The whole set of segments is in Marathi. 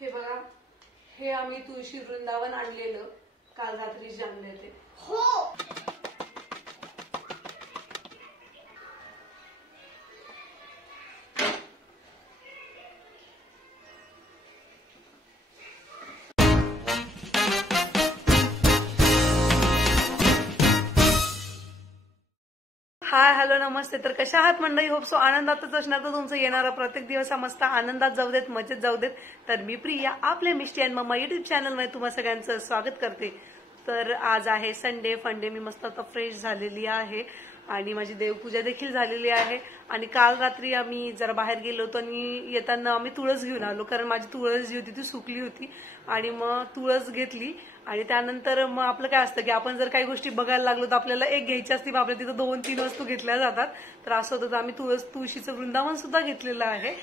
हे बघा, हे आम्ही तुळशी वृंदावन आणलेलं काल रात्री आणले ते. हो, हाय हॅलो नमस्ते. तर कशा आहात मंडळी? होप सो आनंदातच असणार. तर तुमचं येणारा प्रत्येक दिवस हा मस्त आनंदात जाऊ देत, मजेत जाऊ देत. तर मी प्रिया आपल्या मिस्टी अँड मम्मा युट्यूब चॅनलमध्ये तुम्हा सगळ्यांचं स्वागत करते. तर आज आहे संडे फंडे. मी मस्त आता फ्रेश झालेली आहे आणि माझी देवपूजा देखील झालेली आहे. आणि काल रात्री आम्ही जरा बाहेर गेलो होतो आणि येताना आम्ही तुळस घेऊन आलो, कारण माझी तुळस जी होती ती सुकली होती. आणि मग तुळस घेतली आणि त्यानंतर मग आपलं काय असतं की आपण जर काही गोष्टी बघायला लागलो तर आपल्याला एक घ्यायची असते, मग आपल्या तिथं 2-3 वस्तू घेतल्या जातात. तर असं होतं, आम्ही तुळशीचं वृंदावन सुद्धा घेतलेलं आहे.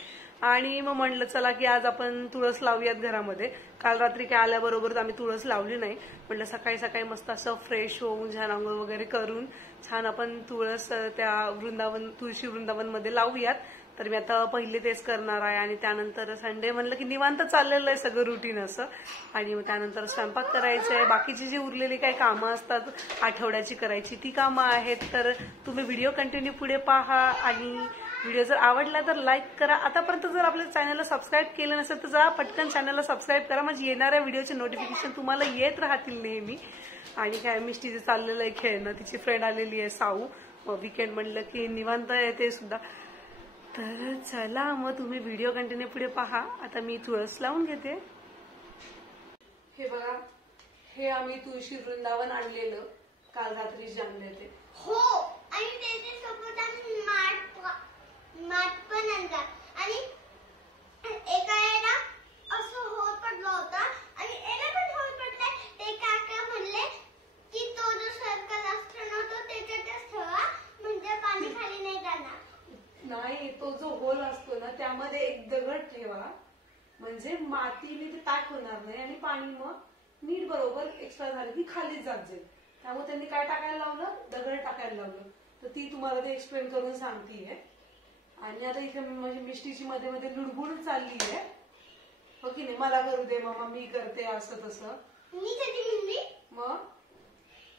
आणि मग म्हणलं चला की आज आपण तुळस लावूयात घरामध्ये. काल रात्री काय आल्याबरोबर आम्ही तुळस लावली नाही. म्हटलं सकाळी सकाळी मस्त असं फ्रेश होऊन छान आंघोळ वगैरे करून छान आपण तुळस त्या तुळशी वृंदावन मध्ये लावूयात. तर मी आता पहिले तेच करणार आहे. आणि त्यानंतर संडे म्हणलं की निवांत चाललेलं आहे सगळं रुटीन असं. आणि मग त्यानंतर स्वयंपाक करायचं आहे. बाकीची जी उरलेली काही कामं असतात आठवड्याची करायची ती कामं आहेत. तर तुम्ही व्हिडिओ कंटिन्यू पुढे पहा आणि व्हिडिओ जर आवडला तर लाईक करा. आतापर्यंत जर आपल्या चॅनलला सबस्क्राईब केलं नसेल तर जरा पटकन चॅनलला सबस्क्राईब करा, म्हणजे येणाऱ्या व्हिडिओचे नोटिफिकेशन तुम्हाला येत राहतील नेहमी. आणि काय मिस्टीचे चाललेलं आहे खेळणं, तिची फ्रेंड आलेली आहे साऊ. वीकेंड म्हणलं की निवांत येते सुद्धा. तर चला मग तुम्ही व्हिडिओ कंटिन्यू पुढे पहा. आता मी तुळस लावून घेते. हे बघा, हे आम्ही तुळशी वृंदावन आणलेलं काल रात्री आणले ते. हो, आणि त्याच्यासोबत आम्ही माठ पण आणला. आणि एका याला असं होल पडला होता आणि याला पण होल पडलाय. ते काका म्हणले की तो जो सर्कल असतो ना तो त्याच्यातच ठेवा, म्हणजे पाणी खाली नाही जाणार. नाही, तो जो होल असतो ना त्यामध्ये एक दगड ठेवा, म्हणजे मातीने ते पॅक होणार नाही आणि पाणी मग नीट बरोबर एक्स्ट्रा झालं की खाली जात जाईल. त्यामुळे त्यांनी काय टाकायला लावलं, दगड टाकायला लावलं. तर ती तुम्हाला ते एक्सप्लेन करून सांगतीये. आणि आता इथे म्हणजे मिष्टीची मध्ये मध्ये लुडबुड चालली आहे, हो की नाही? मला करू दे मम्मा, मी करते असं तसं. मी कधी म्हणली? मग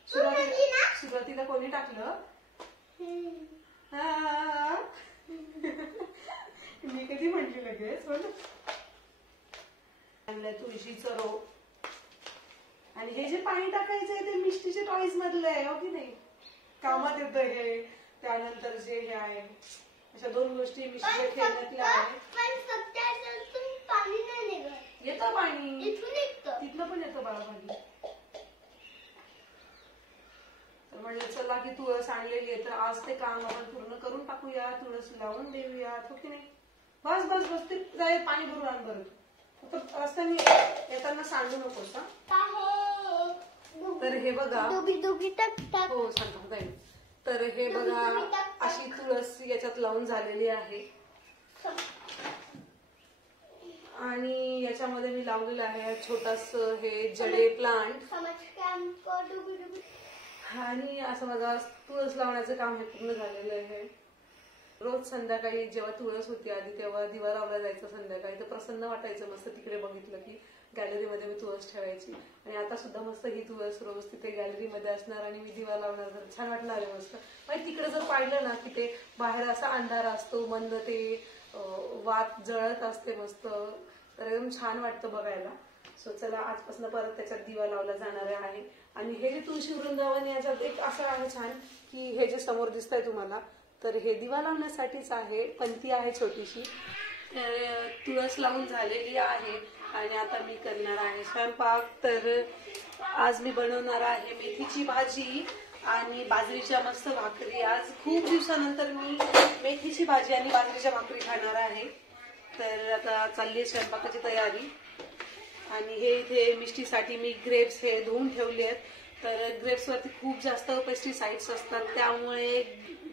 सुरुवातीला कोणी टाकलं? मी कधी म्हटली लगेच? आणलंय तुळशीचं रोप. आणि हे जे पाणी टाकायचंय ते मिष्टीचे टॉईज मधलं आहे, हो की नाही? कामात येतं हे. त्यानंतर जे हे आहे अशा 2 गोष्टी मिष्टीच्या खेळण्यातल्या आहेत. पाणी नाही निघत. येतं पाणी, तिथलं पण येतं बाळा पाणी. तर म्हणलं चला की तुळस आणलेली आहे तर आज ते काम आपण पूर्ण करून टाकूया, तुळस लावून देऊया, हो की नाही? बस बस बस, ते जाईल पाणी भरून आण बरं. फक्त रस्त्याने येताना सांडू नकोस. तर हे बघा, हो सांगतो जाईल. तर हे बघा, अशी तुळस याच्यात लावून झालेली आहे. आणि याच्यामध्ये मी लावलेलं आहे छोटास हे जडे प्लांट. आणि असं माझा तुळस लावण्याचं काम हे पूर्ण झालेलं आहे. रोज संध्याकाळी जेव्हा तुळस होती आधी तेव्हा दिवा लावला जायचा संध्याकाळी, तर प्रसन्न वाटायचं मस्त. तिकडे बघितलं की गॅलरीमध्ये मी तुळस ठेवायची. आणि आता सुद्धा मस्त ही तुळस रोज तिथे गॅलरीमध्ये असणार आणि मी दिवा लावणार, तर छान वाटणार आहे मस्त. म्हणजे तिकडे जर पाहिलं ना की ते बाहेर असा अंधार असतो, मंद ते वात जळत असते मस्त, तर एकदम छान वाटतं बघायला. सो चला आजपासून परत त्याच्यात दिवा लावला जाणार आहे. आणि हे जे तुळशी वृंदावन याच्यात एक असं आहे छान की हे जे समोर दिसतंय तुम्हाला, तर हे दिवा लावण्यासाठीच आहे. पंती आहे छोटीशी. तर तुळस लावून झालेली आहे आणि आता मी करणार आहे स्वयंपाक. तर आज मी बनवणार आहे मेथीची भाजी आणि बाजरीच्या मस्त भाकरी. आज खूप दिवसानंतर मी मेथीची भाजी आणि बाजरीच्या भाकरी खाणार आहे. तर आता चालली आहे स्वयंपाकाची तयारी. आणि हे इथे मिष्टीसाठी मी ग्रेप्स हे धुवून ठेवले आहेत. तर ग्रेप्सवरती खूप जास्त पेस्टिसाइड्स असतात, त्यामुळे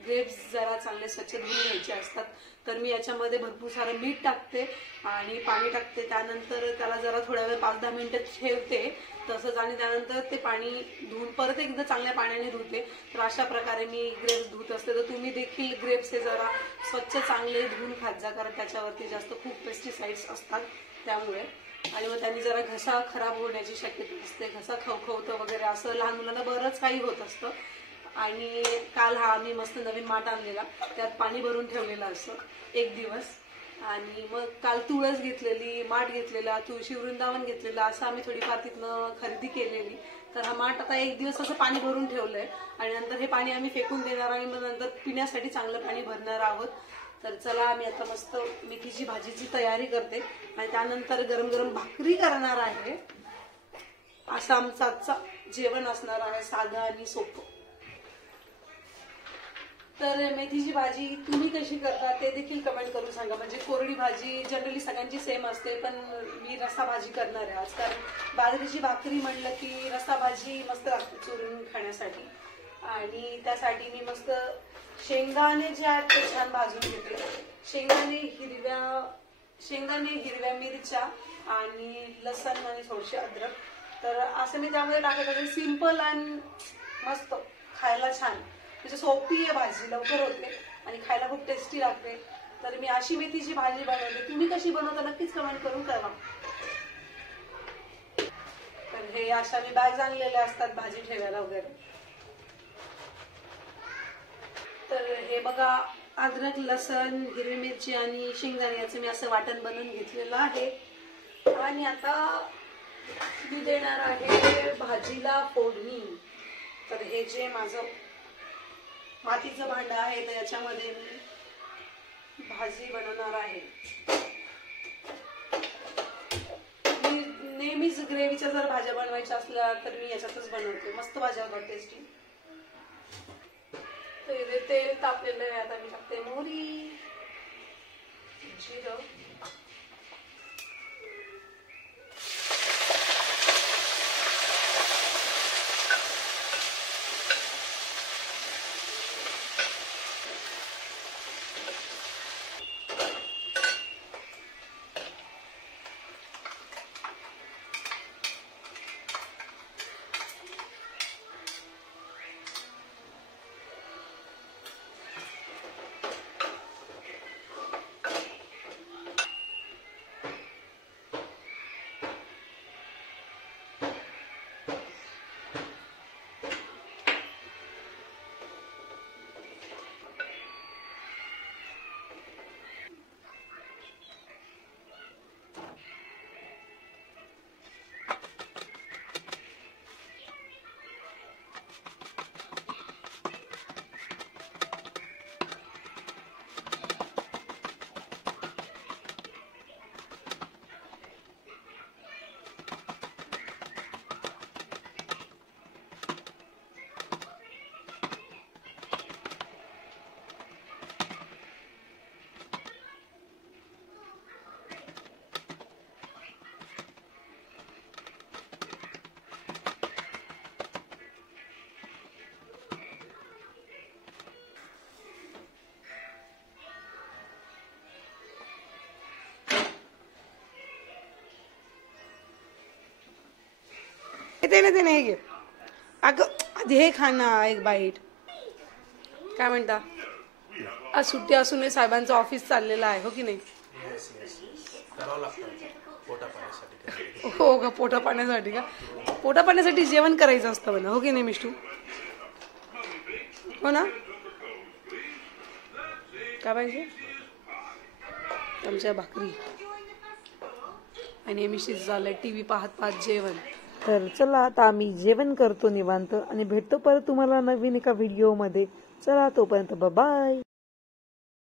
ग्रेप्स जरा चांगले स्वच्छ धुवून घ्यायचे असतात. तर मी याच्यामध्ये भरपूर सारं मीठ टाकते आणि पाणी टाकते. त्यानंतर त्याला जरा थोड्या वेळ 5-10 मिनिटं ठेवते तसंच. आणि त्यानंतर ते पाणी धुवून परत एकदा चांगल्या पाण्याने धुते. तर अशा प्रकारे मी ग्रेप्स धुत असते. तर तुम्ही देखील ग्रेप्स हे जरा स्वच्छ चांगले धुवून खात जा, कारण त्याच्यावरती जास्त खूप पेस्टिसाइड्स असतात त्यामुळे. आणि मग त्यांनी जरा घसा खराब होण्याची शक्यता असते, घसा खवखवतं वगैरे असं लहान मुलांना बरंच काही होत असतं. आणि काल हा आम्ही मस्त नवीन माठ आणलेला, त्यात पाणी भरून ठेवलेलं असं 1 दिवस. आणि मग काल तुळस घेतलेली, माठ घेतलेला, तुळशी वृंदावन घेतलेला, असं आम्ही थोडीफार तिथनं खरेदी केलेली. तर हा माठ आता 1 दिवस असं पाणी भरून ठेवलंय आणि नंतर हे पाणी आम्ही फेकून देणार आणि मग नंतर पिण्यासाठी चांगलं पाणी भरणार आहोत. तर चला आम्ही आता मस्त मेथीची भाजीची तयारी करते आणि त्यानंतर गरम गरम भाकरी करणार आहे. असं आमचं आजचं जेवण असणार आहे, साधं आणि सोपं. तर मेथीची भाजी तुम्ही कशी करता ते देखील कमेंट करून सांगा. म्हणजे कोरडी भाजी जनरली सगळ्यांची सेम असते, पण मी रस्सा भाजी करणार आहे आज. कारण बाजरीची भाकरी म्हणलं की रस्सा भाजी मस्त लागते चुरून खाण्यासाठी. आणि त्यासाठी मी मस्त शेंगदाणे जे आहेत ते छान भाजून घेते. शेंगदाणे हिरव्या मिरच्या आणि लसण आणि थोडीशी अद्रक. तर असं मी त्यामध्ये टाकत आहे. सिंपल आणि मस्त खायला छान, म्हणजे सोपी आहे भाजी, लवकर होते आणि खायला खूप टेस्टी लागते. तर मी अशी मेथीची भाजी बनवते. तुम्ही कशी बनवता नक्कीच कमेंट करून कळवा. तर हे अशा मी बॅग्स आणलेले असतात भाजी ठेवायला वगैरे. तर हे बघा, अद्रक, लसण, हिरवी मिरची आणि शेंगदाणे याचं मी असं वाटण बनवून घेतलेलं आहे. आणि आता मी देणार आहे भाजीला फोडणी. तर हे जे माझं मातीचं भांडं आहे तर याच्यामध्ये मी भाजी बनवणार आहे. मी नेहमीच ग्रेव्हीच्या जर भाज्या बनवायच्या असल्या तर मी याच्यातच बनवते. मस्त भाज्या होतात टेस्टी. तर तेल तापलेलं आहे, आता मी टाकते मोहरी, जिरं, ते नाही घे अगं, आधी हे खा ना एक बाईट. काय म्हणता? आज सुट्टी असून साहेबांचं ऑफिस चाललेलं आहे, हो की नाही? हो का, पोटा पाण्यासाठी का? पोटा पाण्यासाठी जेवण करायचं असतं म्हणा, हो की नाही मिष्टू? हो ना? काय पाहिजे? आमच्या भाकरी आणि मिष्टीचं चाललंय टीव्ही पाहत पाहत जेवण. तर चला आता आम्ही जेवण करतो निवांत आणि भेटतो परत तुम्हाला नवीन एका व्हिडिओ मध्ये. चला तोपर्यंत बाय.